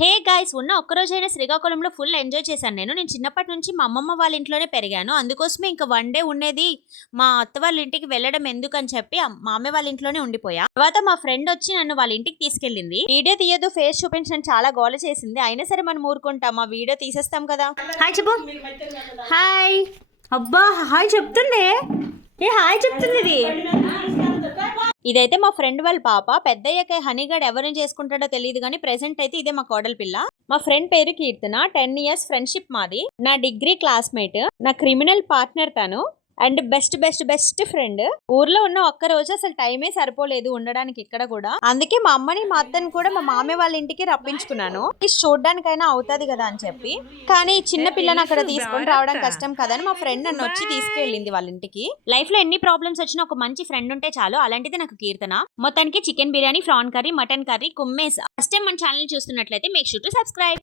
Hey guys ఉన్న ఒక్కరోజైనా శ్రీకాకుళంలో full enjoy చేశాను. నేను నేను చిన్నప్పటి నుంచి మా అమ్మమ్మ వాళ్ళ ఇంట్లోనే పెరిగాను. అందుకోసమే ఇంకా వన్ డే ఉండేది మా అత్త వాళ్ళ ఇంటికి వెళ్ళడం ఎందుకని చెప్పి మా అమ్మ వాళ్ళ ఇంట్లోనే ఉండిపోయా. తర్వాత మా ఫ్రెండ్ వచ్చి నన్ను వాళ్ళ ఇంటికి తీసుకెళ్ళింది. వీడియో తీయదు ఫేస్ చూపించడం చాలా గోల చేసింది. అయినా సరే మనం ఊరుకుంటాం మా వీడియో తీసేస్తాం కదా. హాయ్ చెప్పు. హాయ్. అబ్బా హాయ్ చెప్తుంది. ఏ హాయ్ చెప్తుంది ఇది ఇదైతే మా ఫ్రెండ్ వాళ్ళ పాప. పెద్దయ్యాక హనీగడ్ ఎవరిని చేసుకుంటాడో తెలియదు కానీ ప్రెసెంట్ అయితే ఇదే మా కోడల పిల్ల. మా ఫ్రెండ్ పేరు కీర్తన. టెన్ ఇయర్స్ ఫ్రెండ్షిప్ మాది. నా డిగ్రీ క్లాస్మేట్. నా క్రిమినల్ పార్ట్నర్ తను. And best best best friend. ఊర్లో ఉన్న ఒక్క రోజు అసలు టైమే సరిపోలేదు ఉండడానికి ఇక్కడ కూడా. అందుకే మా అమ్మని మా అత్తని కూడా మా మామయ్య వాళ్ళ ఇంటికి రప్పించుకున్నాను. చూడ్డానికైనా అవుతాది కదా అని చెప్పి. కానీ చిన్న పిల్లని అక్కడ తీసుకొని రావడం కష్టం కదని మా ఫ్రెండ్ నన్ను వచ్చి తీసుకెళ్ళింది వాళ్ళ ఇంటికి. లైఫ్లో ఎన్ని ప్రాబ్లమ్స్ వచ్చినా ఒక మంచి ఫ్రెండ్ ఉంటే చాలు. అలాంటిది నాకు కీర్తన. మొత్తానికి chicken biryani prawn curry mutton curry కుమ్మేస్ first time మన ఛానల్ చూస్తున్నట్లయితే మేక్ షూర్ టు సబ్స్క్రైబ్